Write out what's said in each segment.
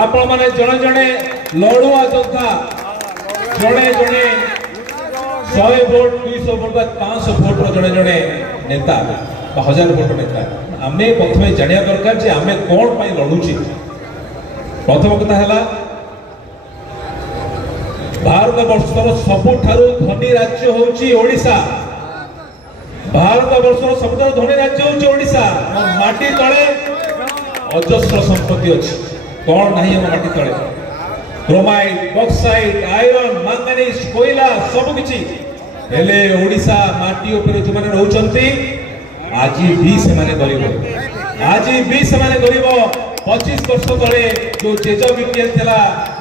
आपण माने जणे जणे लड़ुआ योद्धा जणे जणे 100 वोट 200 वोट 500 वोट जणे जणे नेता 1000 वोट नेता आमे प्रथमे जानिया दरकार जे आमे कोन पई लडुची। प्रथम कथा हला भारत वर्षर सबुठारु धनी राज्य होउची ओडिशा। भारत वर्षर सबुठारु धनी राज्य होउची ओडिशा। माटी तळे अजस्र संपत्ति अछि कोन नाही हम माटी तळे क्रोमाइट बॉक्साइट आयरन मैंगनीज कोयला सब किछि हेले ओडिशा माटी ऊपर जो माने रहउचंती आज भी से माने गरीब आज भी से माने गरीब 25 वर्ष तले जो जेज बीपीएल थिला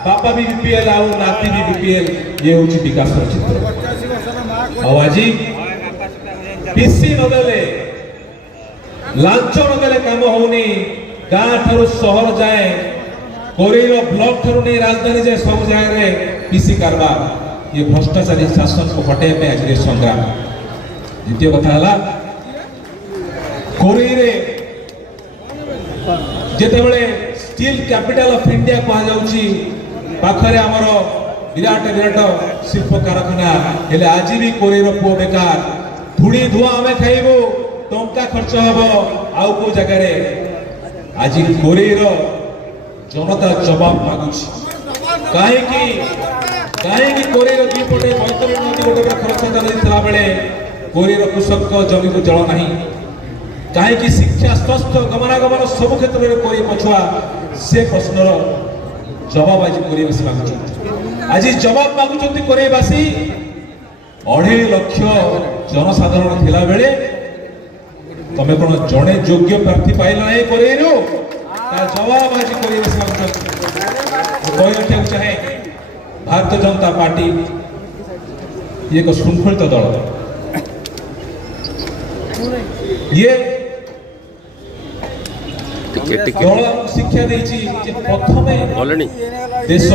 बापा भी बीपीएल आ नाती भी बीपीएल ये होची विकास चित्र। और आज पीसी नदेले लांच नदेले काम होनी गाँ ठारू शहर जाए कोरेर ब्लॉक ठारू नहीं राजधानी जाए सब जगह रे पीसी कारबार ये भ्रष्टाचारी शासन को हटाइबा पे आज संग्राम। द्वितीय कथा हला कोरेरे जेतेबेले स्टील कैपिटल ऑफ इंडिया कहा जाउची पाखरे हमर विराट विराट शिल्प कारखाना हेले आज भी कोरेर पो बेकार धूड़ी धुआं हमें खाइबो टंका खर्च हबो आउ को जगह रे आज कोरेर जनता जवाब मागुची कहीं कोरेर दी पटे 75 नदी गोटे खर्च चलैथिला बेले कोरेर कृषक जमी को जल नहीं कहीं शिक्षा स्वास्थ्य गमनागमन सब क्षेत्र में कोरी पछुआ से प्रश्नर जवाब आज कोरेवासी मागुचंती। आज जवाब मागुचंती कोरेवासी 2.5 लाख जनसाधारण थिला बेले तमे कोन जणे योग्य प्रार्थी पाइला नहीं कोरेरो ता जवाब आज कोरेवासी मागुचंती। कोई रखिया चाहे भारतीय जनता पार्टी ये एक श्रृंखलित दल ये दल शिक्षा देछि जे प्रथमे देश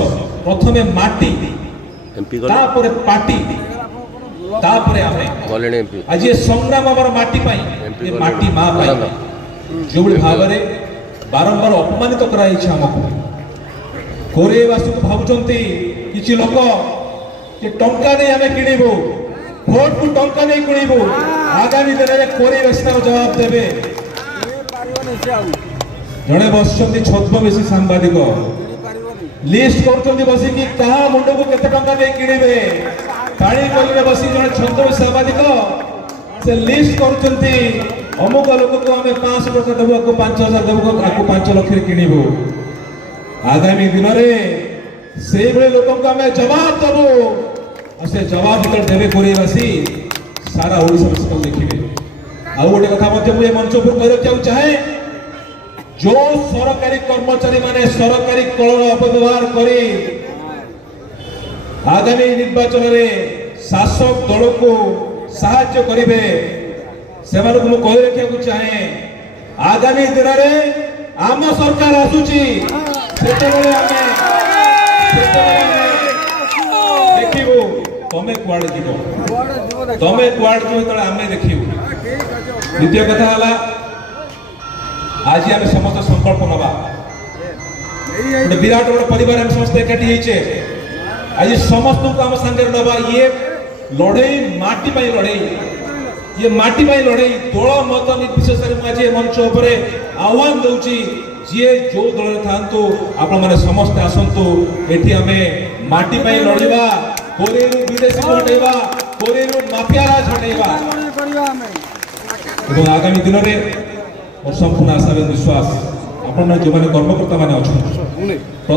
प्रथमे माटी तापरे पार्टी तापरे आमे आज ये संग्राम हमर माटी पाई ये माटी मां पाई जो भाव रे बारंबार अपमानित कराई छ हमको कोरेवासी को भाबुचंती किछि लोक कि टंका नहीं आमे किनिबो भोट को टंका नहीं किनिबो आगामी दिन में कोरेवासी जवाब देबे। जड़े बसचंती छद्मवेशी सांबादिक लिस्ट करचंती बसी कि कहा मुंड को केते टंका दे किनिबे पानी कोले बसी जड़े छद्मवेशी सांबादिक से लिस्ट करचंती अमुक लोक को हमें 500 टका देबो को 5000 देबो को 5 लाख रे किनिबो। आगामी दिन में से बड़े लोगों को हमें जवाब देबो और से जवाब कर देबे कोरेवासी सारा ओडिसा में देखिबे। आ गोटे कथा मते मु ए मंच पर कह रखिया चाहे जो सरकारी कर्मचारी माने सरकारी कलर अपव्यवहार करी आगामी निर्वाचन में शासक दल को साहाय्य करिवे से मु कह रखिया चाहे आगामी दिन में आम सरकार आसुची सेतेबेले देखिबो तमे कुआडे दिबो तमे कुआडे जो तळे आमे देखिबो। द्वितीय कथा हला आज आम समस्त संकल्प नवा गोटे विराट बड़ परिवार हम समस्त एकाठी होइछे आज समस्त को आम संगे नवा ये लड़ई माटी पाई लड़ई ये माटी पाई लड़ई दल मत निर्विशेष आज मंच उपरे आह्वान दउची जे जो दल थांतु आपण माने समस्त आसंतु एठी हमें माटी पाई लड़ीबा कोरेरु विदेशी हटेबा कोरेरु माफिया राज हटेबा এবং आगामी दिन में संपूर्ण आशा विश्वास अपन जो कर्मकर्ता माने अच्छा